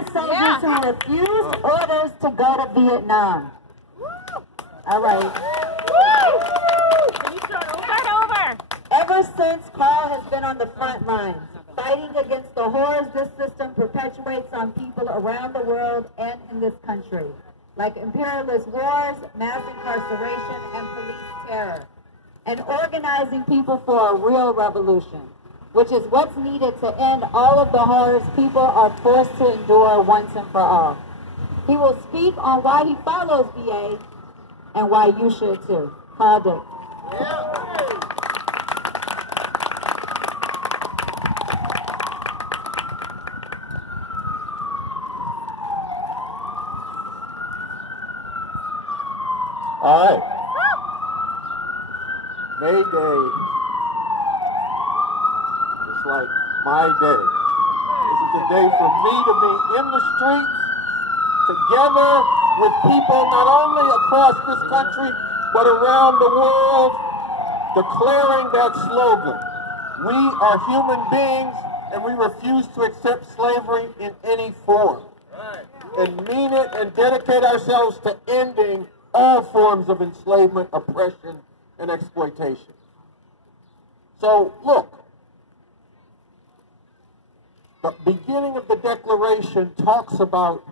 U.S. soldiers who refused orders to go to Vietnam. All right. Ever since, Carl has been on the front lines, fighting against the horrors this system perpetuates on people around the world and in this country, like imperialist wars, mass incarceration, and police terror, and organizing people for a real revolution, which is what's needed to end all of the horrors people are forced to endure once and for all. He will speak on why he follows VA and why you should too. Carl Dick. All right. May Day is like my day. This is a day for me to be in the streets together with people not only across this country but around the world declaring that slogan. We are human beings and we refuse to accept slavery in any form. And mean it and dedicate ourselves to ending all forms of enslavement, oppression, and exploitation. So, look, the beginning of the Declaration talks about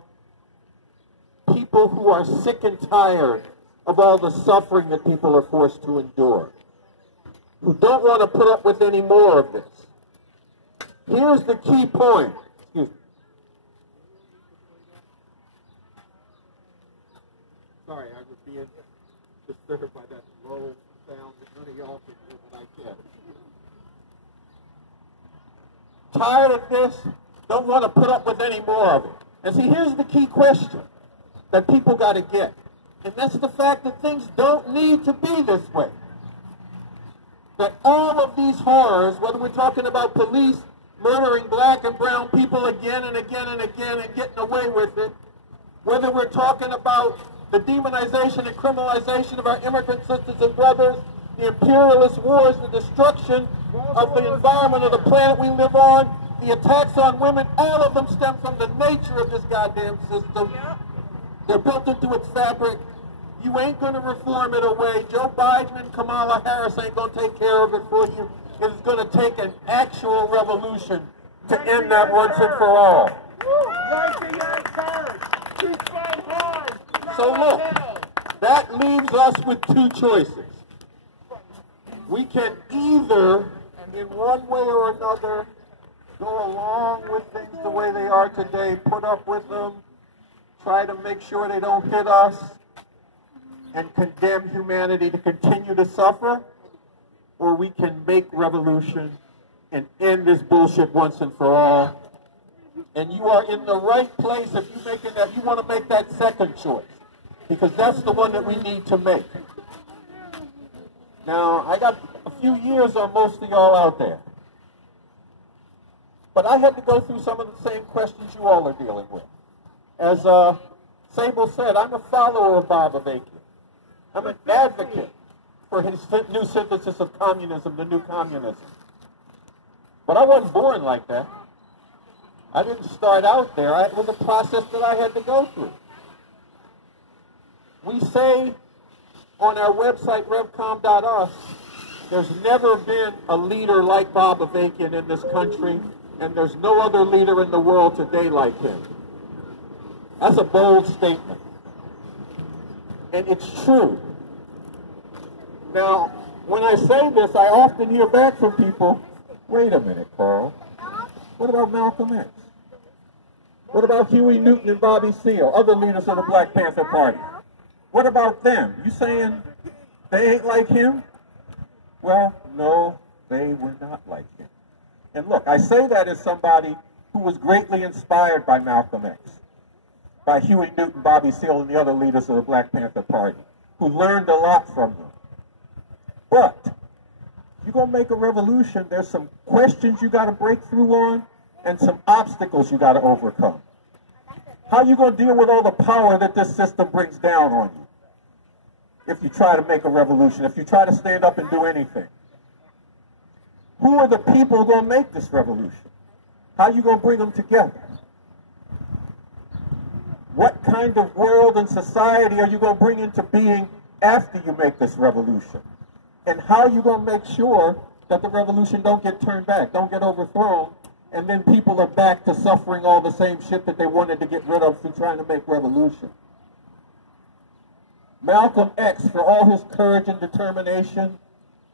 people who are sick and tired of all the suffering that people are forced to endure, who don't want to put up with any more of this. Here's the key point. Excuse me. Sorry, I was being disturbed by that low sound that none of y'all can hear, but I can. Tired of this, don't want to put up with any more of it. And see, here's the key question that people got to get. And that's the fact that things don't need to be this way. That all of these horrors, whether we're talking about police murdering black and brown people again and again and again and getting away with it, whether we're talking about the demonization and criminalization of our immigrant sisters and brothers, the imperialist wars, the destruction of the environment of the planet we live on, the attacks on women, all of them stem from the nature of this goddamn system. They're built into its fabric. You ain't going to reform it away. Joe Biden and Kamala Harris ain't going to take care of it for you. It's going to take an actual revolution to end that once and for all. So look, that leaves us with two choices. We can either, in one way or another, go along with things the way they are today, put up with them, try to make sure they don't hit us, and condemn humanity to continue to suffer, or we can make revolution and end this bullshit once and for all. And you are in the right place if you want to make that second choice, because that's the one that we need to make. Now, I got a few years on most of y'all out there, but I had to go through some of the same questions you all are dealing with. As Sable said, I'm a follower of Bob Avakian. I'm an advocate for his new synthesis of communism, the new communism. But I wasn't born like that. I didn't start out there. It was a process that I had to go through. We say on our website, revcom.us, there's never been a leader like Bob Avakian in this country, and there's no other leader in the world today like him. That's a bold statement. And it's true. Now, when I say this, I often hear back from people, wait a minute, Carl. What about Malcolm X? What about Huey Newton and Bobby Seale, other leaders of the Black Panther Party? What about them? You saying they ain't like him? Well, no, they were not like him. And look, I say that as somebody who was greatly inspired by Malcolm X, by Huey Newton, Bobby Seale, and the other leaders of the Black Panther Party, who learned a lot from them. But if you're going to make a revolution, there's some questions you got to break through on and some obstacles you got to overcome. How are you going to deal with all the power that this system brings down on you if you try to make a revolution, if you try to stand up and do anything? Who are the people who are going to make this revolution? How are you going to bring them together? What kind of world and society are you going to bring into being after you make this revolution? And how are you going to make sure that the revolution don't get turned back, don't get overthrown, and then people are back to suffering all the same shit that they wanted to get rid of through trying to make revolution? Malcolm X, for all his courage and determination,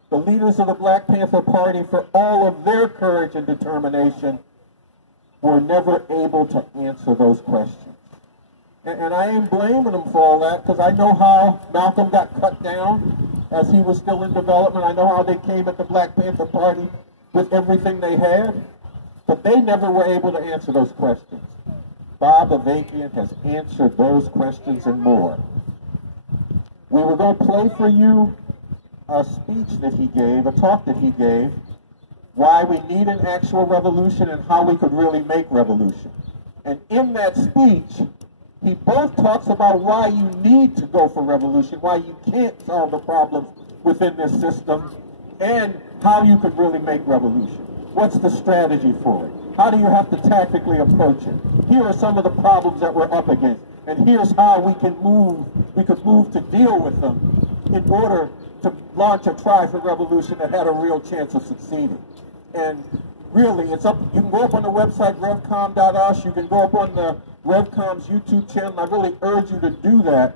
the leaders of the Black Panther Party, for all of their courage and determination, were never able to answer those questions. And I ain't blaming them for all that, because I know how Malcolm got cut down as he was still in development. I know how they came at the Black Panther Party with everything they had, but they never were able to answer those questions. Bob Avakian has answered those questions and more. We were going to play for you a speech that he gave, a talk that he gave, why we need an actual revolution and how we could really make revolution. And in that speech, he both talks about why you need to go for revolution, why you can't solve the problems within this system, and how you could really make revolution. What's the strategy for it? How do you have to tactically approach it? Here are some of the problems that we're up against, and here's how we could move to deal with them in order to launch a try for revolution that had a real chance of succeeding. And really, it's up. You can go up on the website revcom.us. You can go up on the RevCom's YouTube channel. I really urge you to do that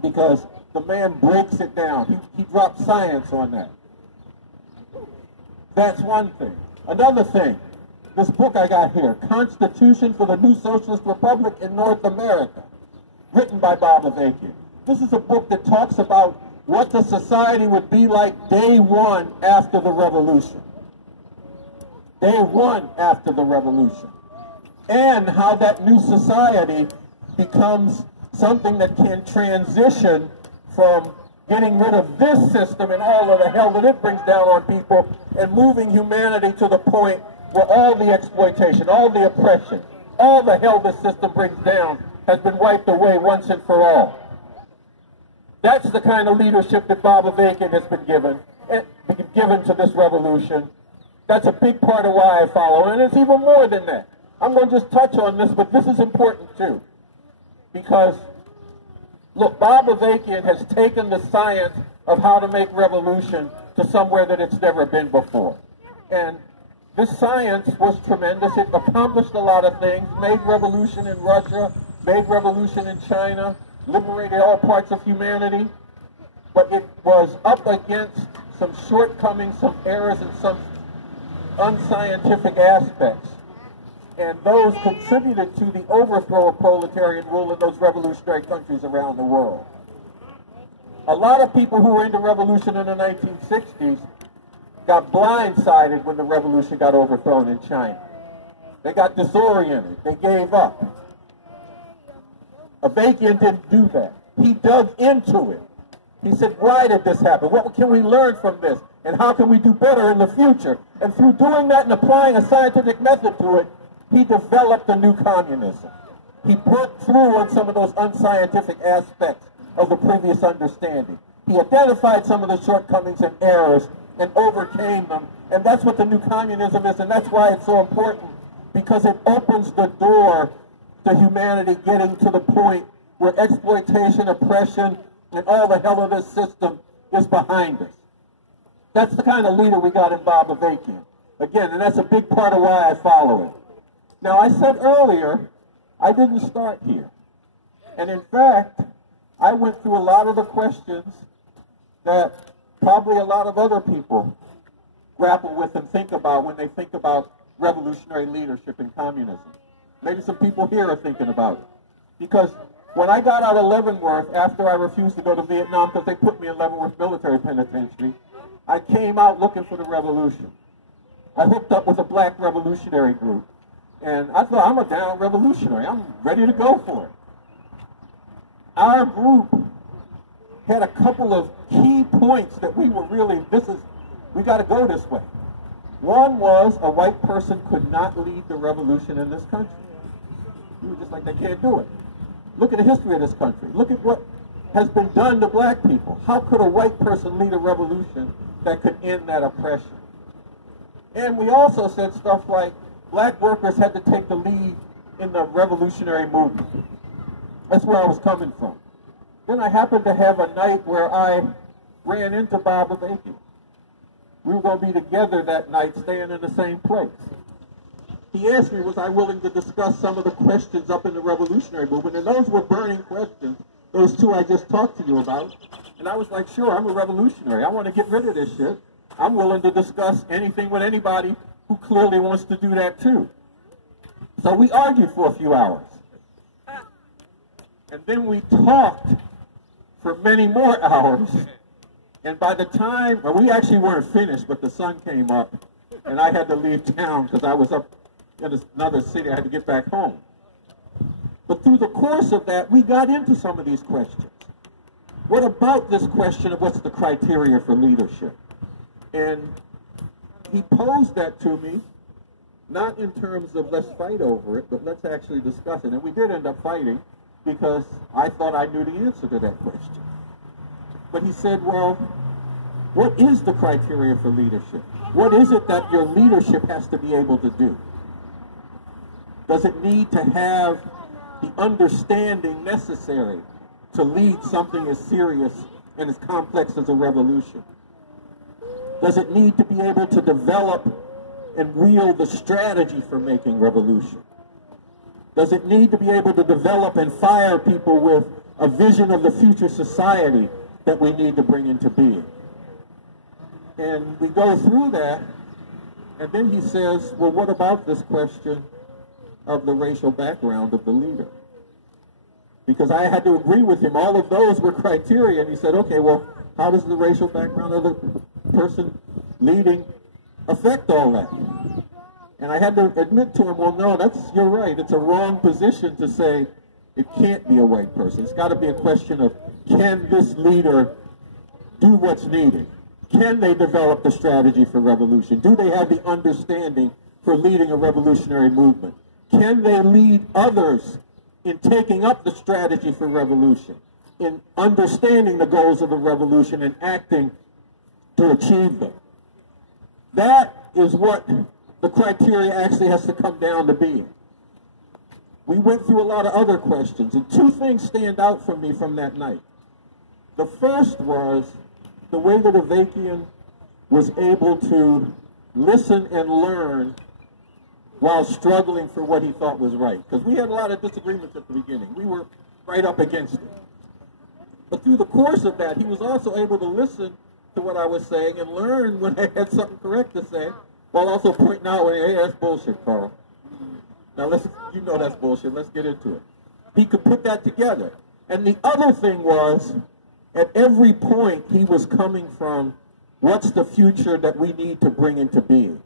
because the man breaks it down. He drops science on that. That's one thing. Another thing, this book I got here, Constitution for the New Socialist Republic in North America, written by Bob Avakian. This is a book that talks about what the society would be like day one after the revolution. Day one after the revolution. And how that new society becomes something that can transition from getting rid of this system and all of the hell that it brings down on people and moving humanity to the point where all the exploitation, all the oppression, all the hell this system brings down has been wiped away once and for all. That's the kind of leadership that Bob Avakian has been given to this revolution. That's a big part of why I follow, and it's even more than that. I'm going to just touch on this, but this is important too. Because, look, Bob Avakian has taken the science of how to make revolution to somewhere that it's never been before. And this science was tremendous. It accomplished a lot of things, made revolution in Russia, made revolution in China, liberated all parts of humanity. But it was up against some shortcomings, some errors, and some unscientific aspects. And those contributed to the overthrow of proletarian rule in those revolutionary countries around the world. A lot of people who were into revolution in the 1960s got blindsided when the revolution got overthrown in China. They got disoriented. They gave up. Avakian didn't do that. He dug into it. He said, why did this happen? What can we learn from this? And how can we do better in the future? And through doing that and applying a scientific method to it, he developed a new communism. He broke through on some of those unscientific aspects of the previous understanding. He identified some of the shortcomings and errors and overcame them. And that's what the new communism is, and that's why it's so important, because it opens the door to humanity getting to the point where exploitation, oppression, and all the hell of this system is behind us. That's the kind of leader we got in Bob Avakian. Again, and that's a big part of why I follow him. Now, I said earlier, I didn't start here. And in fact, I went through a lot of the questions that probably a lot of other people grapple with and think about when they think about revolutionary leadership in communism. Maybe some people here are thinking about it. Because when I got out of Leavenworth, after I refused to go to Vietnam because they put me in Leavenworth Military Penitentiary, I came out looking for the revolution. I hooked up with a black revolutionary group. And I thought, I'm a down revolutionary. I'm ready to go for it. Our group had a couple of key points that we were really, we got to go this way. One was a white person could not lead the revolution in this country. We were just like, they can't do it. Look at the history of this country. Look at what has been done to black people. How could a white person lead a revolution that could end that oppression? And we also said stuff like black workers had to take the lead in the revolutionary movement. That's where I was coming from. Then I happened to have a night where I ran into Bob Avakian. We were going to be together that night, staying in the same place. He asked me, was I willing to discuss some of the questions up in the revolutionary movement? And those were burning questions, those two I just talked to you about. And I was like, sure, I'm a revolutionary. I want to get rid of this shit. I'm willing to discuss anything with anybody who clearly wants to do that too. So we argued for a few hours. And then we talked for many more hours. And by the time, well, we actually weren't finished, but the sun came up, and I had to leave town because I was up in another city. I had to get back home. But through the course of that, we got into some of these questions. What about this question of what's the criteria for leadership? And he posed that to me, not in terms of let's fight over it, but let's actually discuss it. And we did end up fighting because I thought I knew the answer to that question. But he said, well, what is the criteria for leadership? What is it that your leadership has to be able to do? Does it need to have the understanding necessary to lead something as serious and as complex as a revolution? Does it need to be able to develop and wield the strategy for making revolution? Does it need to be able to develop and fire people with a vision of the future society that we need to bring into being? And we go through that, and then he says, well, what about this question of the racial background of the leader? Because I had to agree with him. All of those were criteria, and he said, okay, well, how does the racial background of the person leading affect all that? And I had to admit to him, well, no, you're right. It's a wrong position to say it can't be a white person. It's got to be a question of, can this leader do what's needed? Can they develop the strategy for revolution? Do they have the understanding for leading a revolutionary movement? Can they lead others in taking up the strategy for revolution, in understanding the goals of the revolution and acting to achieve them? That is what the criteria actually has to come down to being. We went through a lot of other questions, and two things stand out for me from that night. The first was the way that Avakian was able to listen and learn while struggling for what he thought was right. Because we had a lot of disagreements at the beginning. We were right up against it. But through the course of that, he was also able to listen to what I was saying and learn when I had something correct to say, while also pointing out, hey, that's bullshit, Carl. Now, you know that's bullshit. Let's get into it. He could put that together. And the other thing was, at every point, he was coming from, what's the future that we need to bring into being?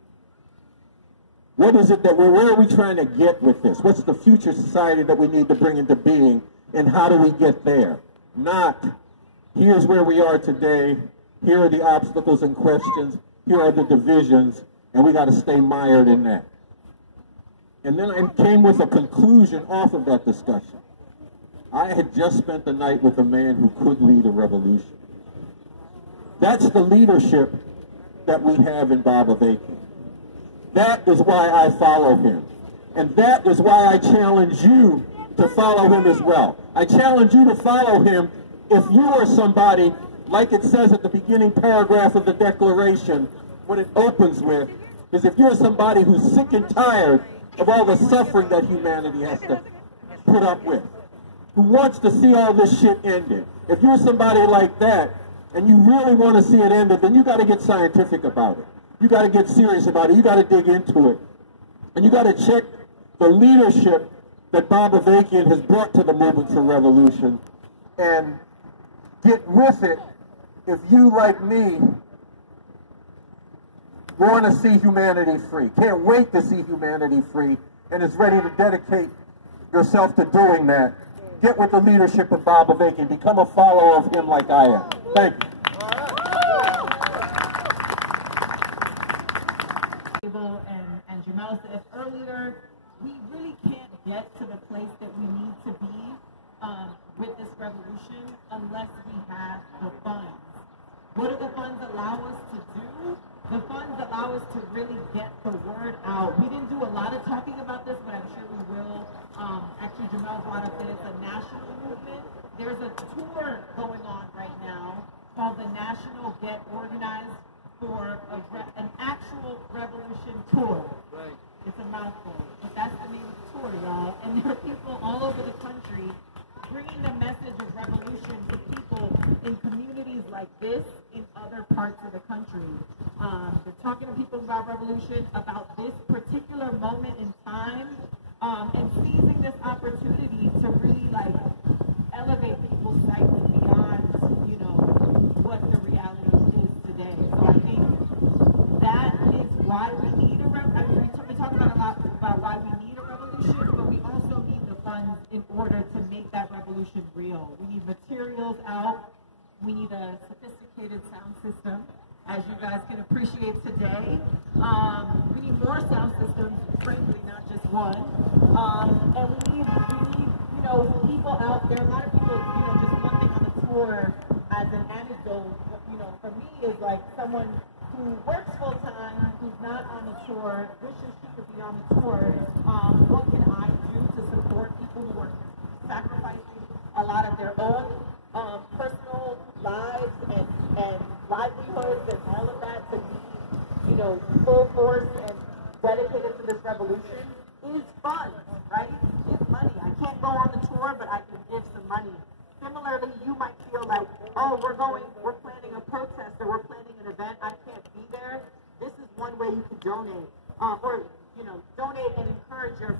What is it that where are we trying to get with this? What's the future society that we need to bring into being, and how do we get there? Not, here's where we are today, here are the obstacles and questions, here are the divisions, and we got to stay mired in that. And then I came with a conclusion off of that discussion. I had just spent the night with a man who could lead a revolution. That's the leadership that we have in Bob Avakian. That is why I follow him. And that is why I challenge you to follow him as well. I challenge you to follow him if you are somebody, like it says at the beginning paragraph of the Declaration, what it opens with, is if you're somebody who's sick and tired of all the suffering that humanity has to put up with, who wants to see all this shit ended. If you're somebody like that, and you really want to see it ended, then you got to get scientific about it. You got to get serious about it. You got to dig into it. And you got to check the leadership that Bob Avakian has brought to the movement for revolution and get with it if you, like me, want to see humanity free, can't wait to see humanity free, and is ready to dedicate yourself to doing that. Get with the leadership of Bob Avakian. Become a follower of him like I am. Thank you. And Jamel said earlier, we really can't get to the place that we need to be with this revolution unless we have the funds. What do the funds allow us to do? The funds allow us to really get the word out. We didn't do a lot of talking about this, but I'm sure we will. Actually, Jamel brought up that it's a national movement. There's a tour going on right now called the National Get Organized for an Actual Revolution Tour. Right. It's a mouthful, but that's the name of the tour, y'all. And there are people all over the country bringing the message of revolution to people in communities like this in other parts of the country. They're talking to people about revolution, about this particular moment in time, and seizing this opportunity to really like elevate people's sights beyond, what the reality is today. So I think that is why we need a revolution. We talk about a lot about why we need a revolution, but we also need the funds in order to make that revolution real. We need materials out. We need a sophisticated sound system, as you guys can appreciate today. We need more sound systems, frankly, not just one. And we need, people out there. A lot of people, just one thing on the tour as an anecdote, for me is like someone who works full time, who's not on the tour, wishes she could be on the tour. What can I do to support people who are sacrificing a lot of their own personal lives and livelihoods and all of that to be, full force and dedicated to this revolution is fun, right? Give money. I can't go on the tour, but I can give some money. Similarly, you might feel like, oh, we're planning a protest or we're planning an event. I can't be there. This is one way you can donate, donate and encourage your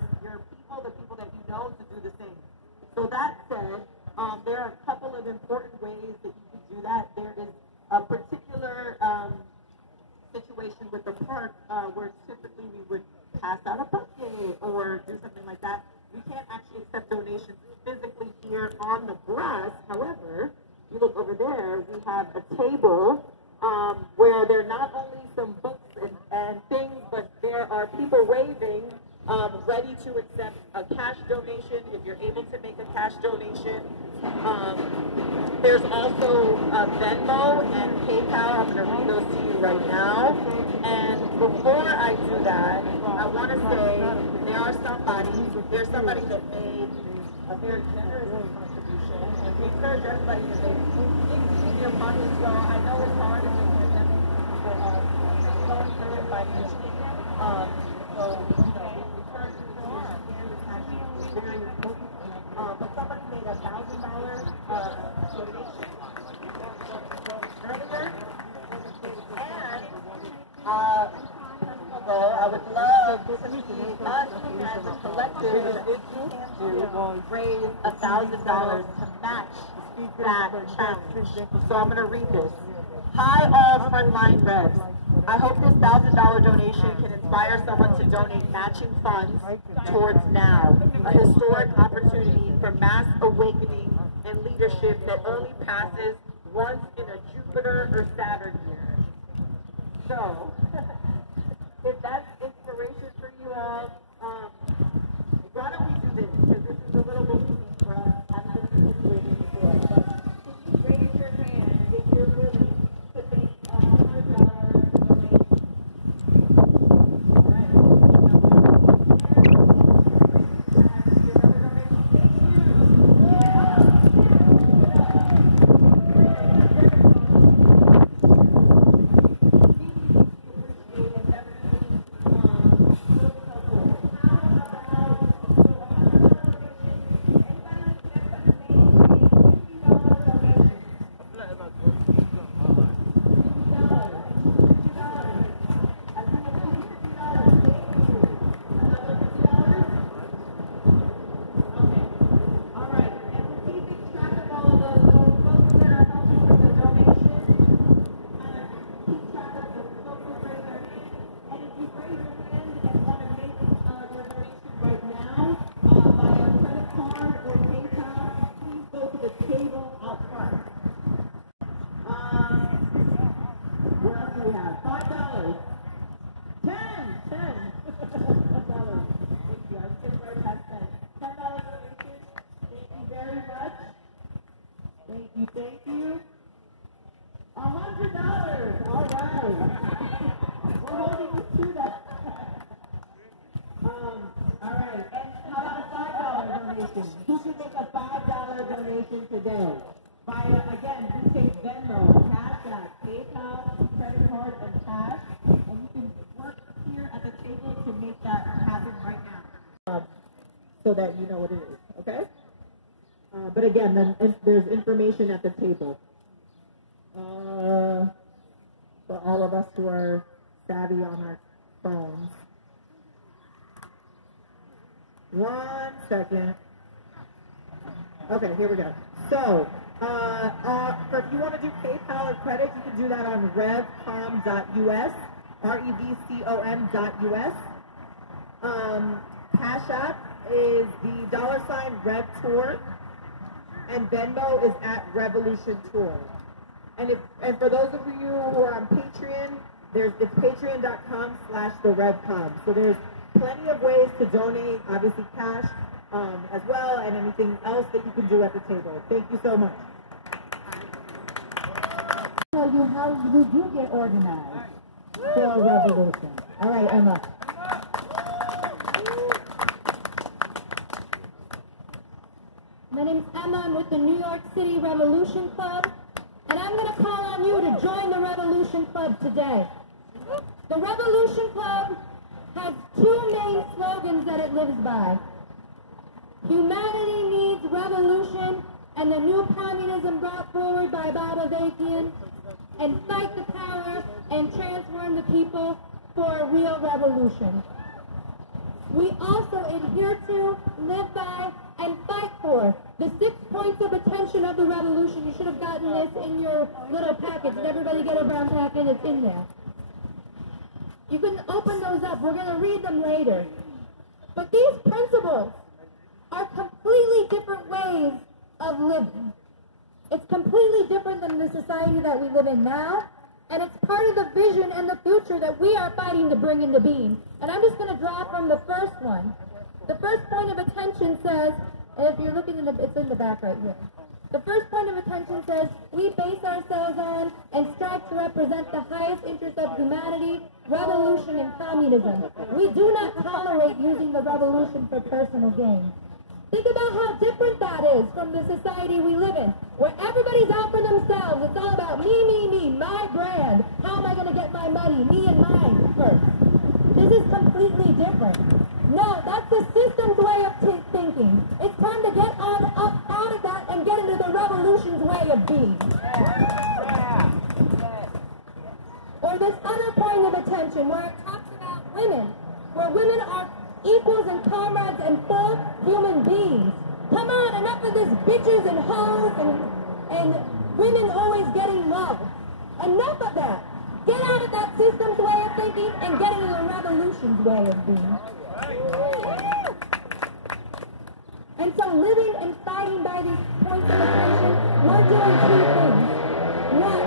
people, the people that you know, to do the same. So that said, there are a couple of important ways that you can do that. There is a particular situation with the park where typically we would pass out a bucket or do something like that. We can't actually accept donations physically here on the grass. However, you look over there, we have a table where there are not only some books and things, but there are people waving, ready to accept a cash donation if you're able to make a cash donation. There's also Venmo and PayPal. I'm going to read those to you right now. And before I do that, I want to say there's somebody that made a very generous contribution. And we encourage everybody to make your money. So I know it's hard in the pandemic for us going through it financially. So, we encourage you to understand it's actually very important. But somebody made $1,000 donation earlier. And I would love to see us as a collective raise $1,000 to match that challenge. So I'm going to read this. Hi, all frontline Revs. I hope this $1,000 donation can inspire someone to donate matching funds towards NOW, a historic opportunity for mass awakening and leadership that only passes once in a Jupiter or Saturn year. So, if that's inspiration for you all, why don't we do this? Because this is a little bit unique for us. I've been in this situation before. But can you raise your hand if you're willing to make $100 donation? All right. Thank you. $100. All right. You should make a $5 donation today. Via, again, you take Venmo, Cash App, PayPal, credit card, and cash, and you can work here at the table to make that happen right now. So that you know what it is, okay? But again, then there's information at the table. For all of us who are savvy on our phones. 1 second. Okay, here we go. So, if you want to do PayPal or credit, you can do that on revcom.us, revcom.us. Cash App is the $RevTour, and Venmo is at Revolution Tour. And for those of you who are on Patreon, it's patreon.com/therevcom. So there's plenty of ways to donate, obviously cash as well, and anything else that you can do at the table. Thank you so much. Tell you how we do get organized for a revolution. All right, Emma. My name's Emma. I'm with the New York City Revolution Club, and I'm going to call on you to join the Revolution Club today. The Revolution Club has two main slogans that it lives by. Humanity needs revolution and the new communism brought forward by Baba Vakian, and fight the power and transform the people for a real revolution. We also adhere to, live by, and fight for the 6 points of attention of the revolution. You should have gotten this in your little package. Did everybody get a brown packet? It's in there. You can open those up. We're going to read them later. But these principles are completely different ways of living. It's completely different than the society that we live in now, and it's part of the vision and the future that we are fighting to bring into being. And I'm just going to draw from the first one. The first point of attention says, and if you're looking it's in the back right here. The first point of attention says, we base ourselves on and strive to represent the highest interest of humanity, revolution, and communism. We do not tolerate using the revolution for personal gain. Think about how different that is from the society we live in, where everybody's out for themselves. It's all about me, my brand. How am I going to get my money? Me and mine first. This is completely different. No, that's the system's way of thinking. It's time to get out of that and get into the revolution's way of being. Or this other point of attention where it talks about women, where women are equals and comrades and full human beings. Come on, enough of this bitches and hoes and women always getting love. Enough of that. Get out of that system's way of thinking and get into the revolution's way of being. And so living and fighting by these points of attention, we're doing two things. One,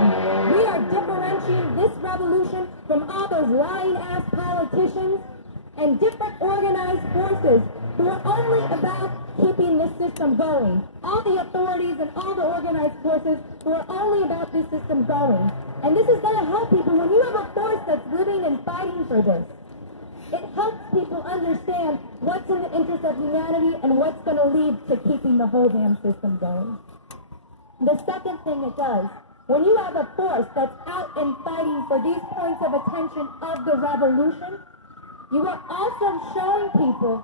we are differentiating this revolution from all those lying-ass politicians and different organized forces who are only about keeping this system going. All the authorities and all the organized forces who are only about this system going. And this is going to help people. When you have a force that's living and fighting for this, it helps people understand what's in the interest of humanity and what's going to lead to keeping the whole damn system going. The second thing it does, when you have a force that's out and fighting for these points of attention of the revolution, you are also showing people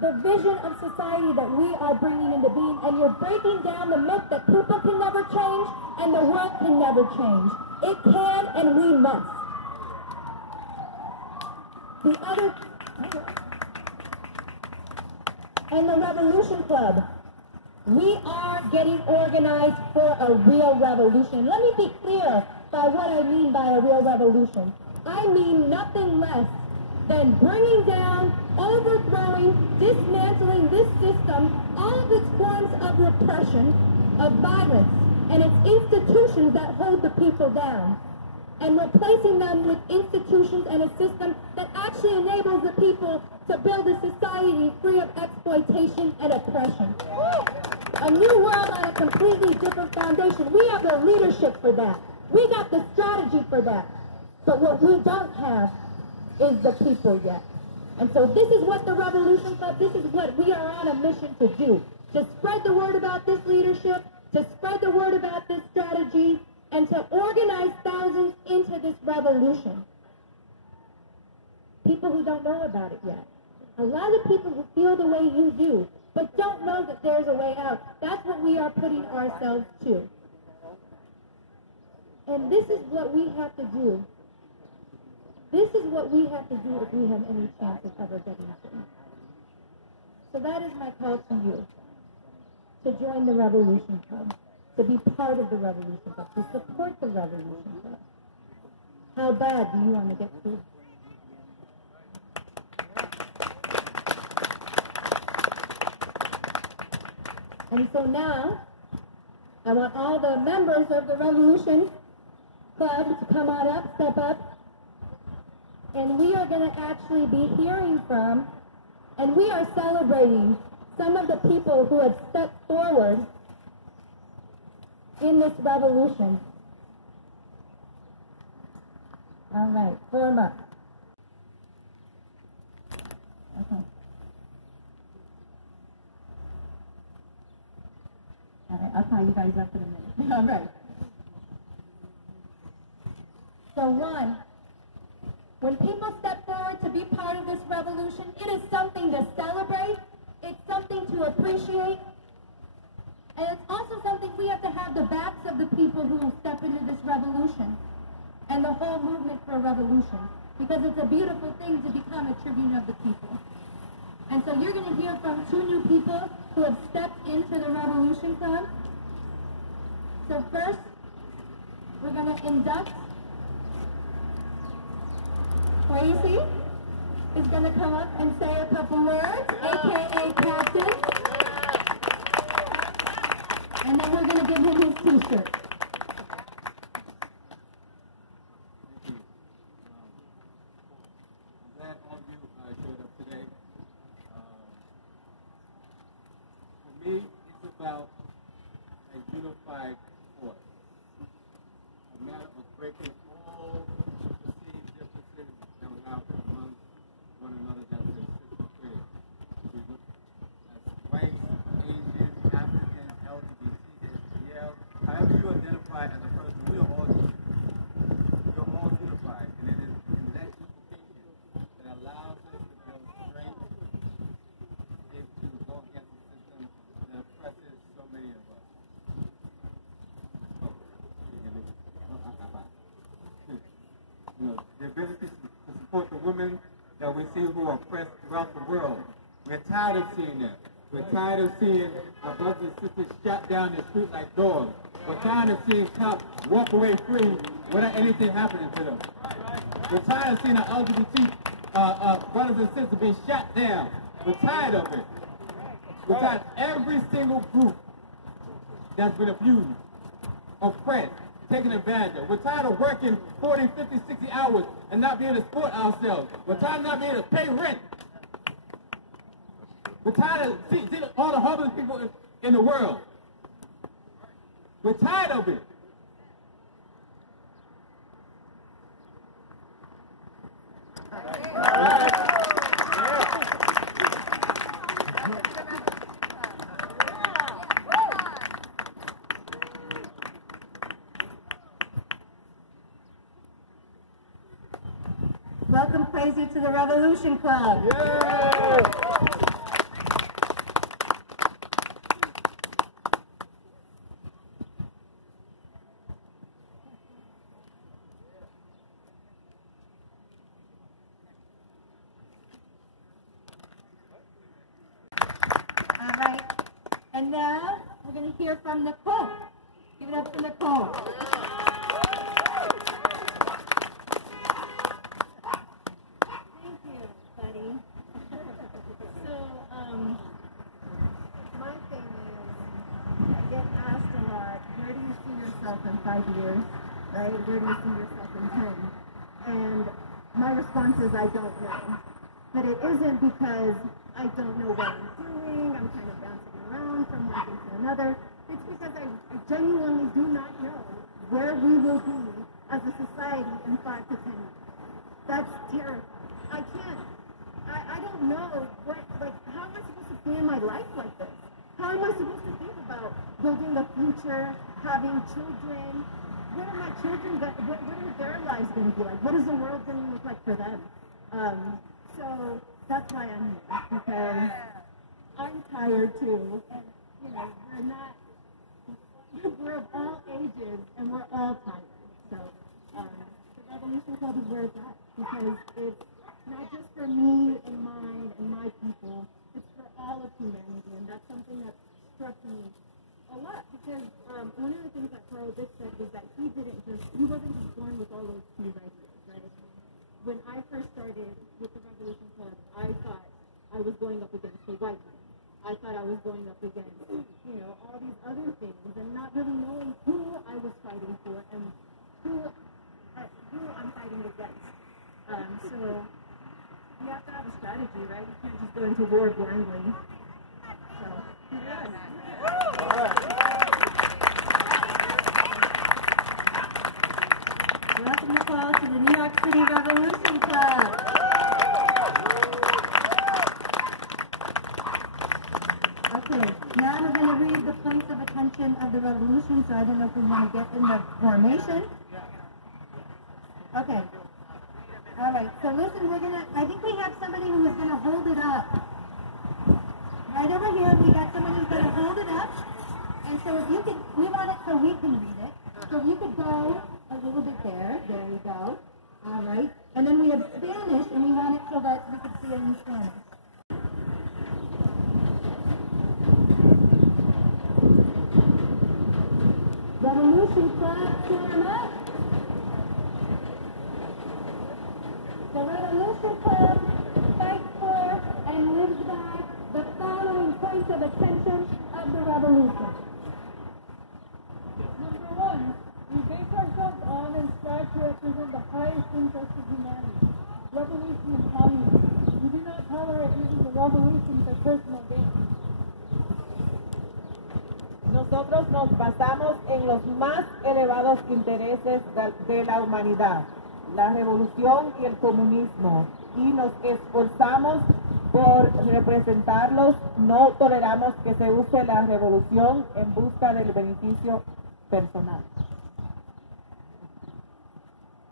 the vision of society that we are bringing into being, and you're breaking down the myth that people can never change and the world can never change. It can, and we must. And the Revolution Club, we are getting organized for a real revolution. Let me be clear by what I mean by a real revolution. I mean nothing less than bringing down, overthrowing, dismantling this system, all of its forms of repression, of violence, and its institutions that hold the people down, and replacing them with institutions and a system that actually enables the people to build a society free of exploitation and oppression. A new world on a completely different foundation. We have the leadership for that. We got the strategy for that. But what we don't have is the people yet. And so this is what the Revolution Club, this is what we are on a mission to do. To spread the word about this leadership, to spread the word about this strategy, and to organize thousands into this revolution. People who don't know about it yet. A lot of people who feel the way you do, but don't know that there's a way out. That's what we are putting ourselves to. And this is what we have to do. This is what we have to do if we have any chance of ever getting through. So that is my call to you. To join the Revolution Club. To be part of the Revolution Club. To support the Revolution Club. How bad do you want to get through? And so now, I want all the members of the Revolution Club to come on up, step up. And we are going to actually be hearing from, and we are celebrating some of the people who have stepped forward in this revolution. All right, form up. Okay. All right, I'll call you guys up in a minute. All right. So one, when people step forward to be part of this revolution, it is something to celebrate, it's something to appreciate, and it's also something we have to have the backs of the people who step into this revolution and the whole movement for a revolution, because it's a beautiful thing to become a tribune of the people. And so you're going to hear from two new people who have stepped into the Revolution Club. So first, we're going to induct Tracy is going to come up and say a couple words, a.k.a. Captain. And then we're going to give him his t-shirt. I'm glad all of you showed up today. For me, it's about a unified force. A matter of breaking all perceived differences that were out among one another that was created. As white, Asian, African, LGBT, SGL, however you identify as a person, we are all unified. And it is in that unification that allows us to build strength to go against the system that oppresses so many of us. You know, the ability to support the women that we see who are oppressed throughout the world. We're tired of seeing that. We're tired of seeing our brothers and sisters shot down in the street like dogs. We're tired of seeing cops walk away free without anything happening to them. We're tired of seeing our LGBT brothers and sisters being shot down. We're tired of it. We're tired of every single group that's been abused, oppressed, taken advantage of. We're tired of working 40, 50, 60 hours and not being able to support ourselves. We're tired of not being able to pay rent. We're tired of seeing all the homeless people in the world. We're tired of it. Welcome, Crazy, to the Revolution Club. Yeah. All right. And now we're going to hear from Nicole. Give it up for Nicole. Thank you, buddy. So, my thing is, I get asked a lot, where do you see yourself in 5 years, right? Where do you see yourself in 10? And my response is, I don't know. But it isn't because I don't know what I'm doing, I'm kind of bouncing around from one thing to another. It's because I genuinely do not know where we will be as a society in 5 to 10 years. That's terrible. I can't I don't know how am I supposed to plan my life like this? How am I supposed to think about building a future, having children? What are my children, what are their lives going to be like? What is the world going to look like for them? So that's why I'm here, because I'm tired too. And, you know, we're of all ages and we're all tired. So the Revolution Club is where it's at, because it's not just for me and mine and my people, it's for all of humanity. And that's something that struck me a lot, because one of the things that Carl Dick said was that he wasn't just born with all those key ideas, right? When I first started with the Revolution Club, I thought I was going up against the white man. I thought I was going up against, you know, all these other things, and not really knowing who I was fighting for and who I'm fighting against. So you have to have a strategy, right? You can't just go into war blindly. So, yeah. Welcome to call to the New York City Revolution Club. Okay, now we're going to read the place of attention of the revolution, so I don't know if we want to get in the formation. Okay. All right, so listen, I think we have somebody who is going to hold it up. Right over here, we got somebody who's going to hold it up. And so if you could, we want it so we can read it. So if you could go a little bit there you go. All right. And then we have Spanish, and we want it so that we can see it in Spanish. Revolution Club, stand up. The Revolution Club fights for and lives by the following points of attention of the revolution. Number one, we base ourselves on and strive to represent the highest interests of humanity. Revolution and communism. We do not tolerate using the revolution for personal gain. Nosotros nos basamos en los más elevados intereses de la humanidad, la revolución y el comunismo, y nos esforzamos por representarlos. No toleramos que se use la revolución en busca del beneficio personal.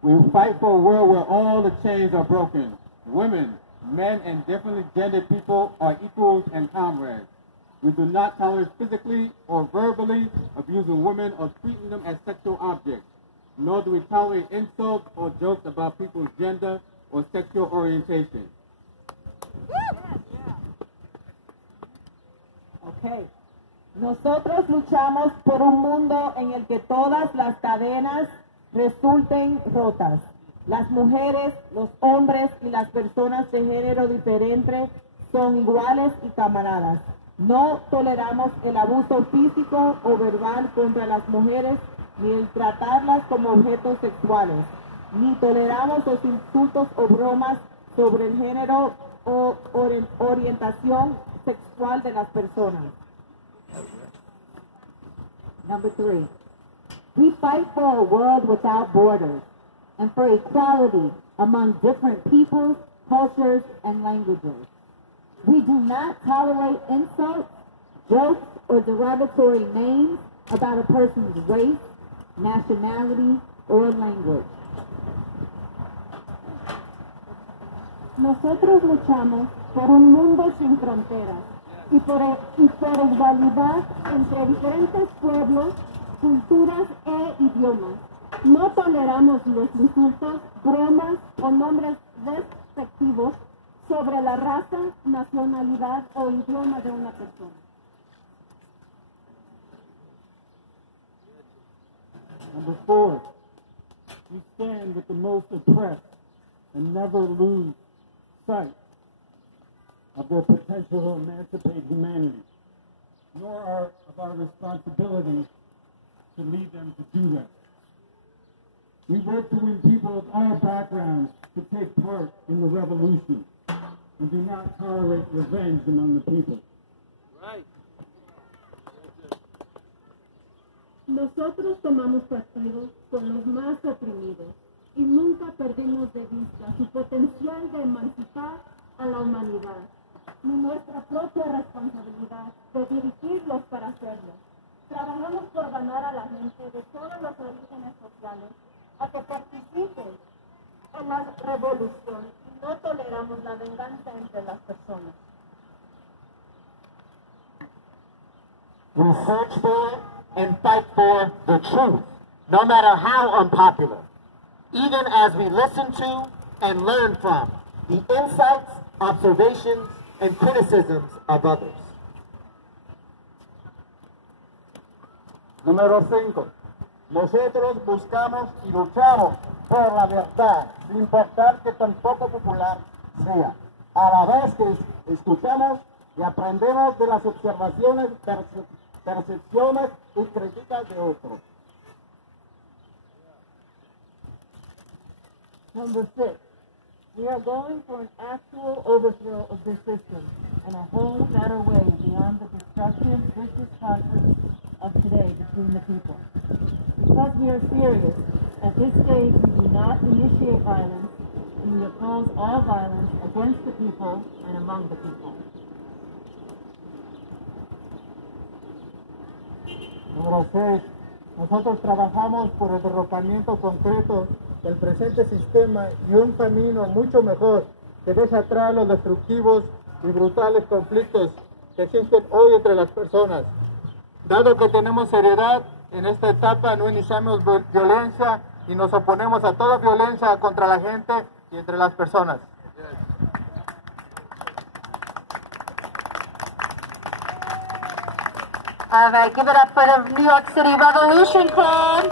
We fight for a world where all the chains are broken. Women, men, and differently gendered people are equals and comrades. We do not tolerate physically or verbally abusing women or treating them as sexual objects, nor do we tolerate insults or jokes about people's gender or sexual orientation. Okay. Nosotros luchamos por un mundo en el que todas las cadenas resulten rotas. Las mujeres, los hombres y las personas de género diferente son iguales y camaradas. No toleramos el abuso físico o verbal contra las mujeres, ni el tratarlas como objetos sexuales, ni toleramos los insultos o bromas sobre el género o orientación sexual de las personas. Number 3, we fight for a world without borders and for equality among different peoples, cultures, and languages. We do not tolerate insults, jokes, or derogatory names about a person's race, nationality, or language. Nosotros luchamos por un mundo sin fronteras y por igualdad entre diferentes pueblos, culturas e idiomas. No toleramos los insultos, bromas o nombres despectivos sobre la raza, nacionalidad o idioma de una persona. Number 4, we stand with the most oppressed and never lose sight of their potential to emancipate humanity, nor of our responsibility to lead them to do that. We work to win people of all backgrounds to take part in the revolution and do not tolerate revenge among the people. Right. Nosotros tomamos partido con los más oprimidos y nunca perdimos de vista su potencial de emancipar a la humanidad, ni nuestra propia responsabilidad de dirigirlos para hacerlo. Trabajamos por ganar a la gente de todos los orígenes sociales a que participen en la revolución y no toleramos la venganza entre las personas. We search for and fight for the truth, no matter how unpopular, even as we listen to and learn from the insights, observations, and criticisms of others. Número 5. Nosotros buscamos y luchamos por la verdad, sin importar que tan poco popular sea. A la vez que escuchamos y aprendemos de las observaciones, percepciones y críticas de otros. Number 6, we are going for an actual overthrow of this system and a whole better way beyond the destructive, vicious conflict of today between the people. Because we are serious, at this stage we do not initiate violence, and we oppose all violence against the people and among the people. Número 6. Nosotros trabajamos por el derrocamiento concreto del presente sistema y un camino mucho mejor que deja atrás los destructivos y brutales conflictos que existen hoy entre las personas. Dado que tenemos seriedad, en esta etapa no iniciamos violencia y nos oponemos a toda violencia contra la gente y entre las personas. All right, give it up for the New York City Revolution Club.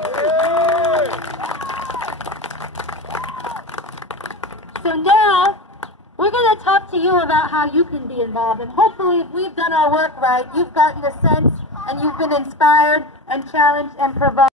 So now, we're going to talk to you about how you can be involved. And hopefully, if we've done our work right, you've gotten a sense and you've been inspired and challenged and provoked.